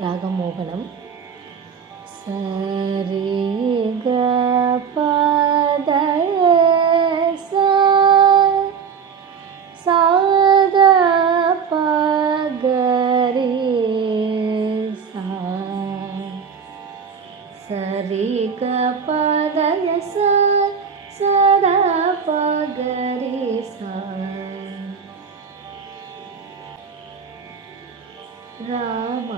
ராகமோகனம். சரி க பத ச சாத பகரி சா சரி க பத ச சதா பகரி சா ராಮ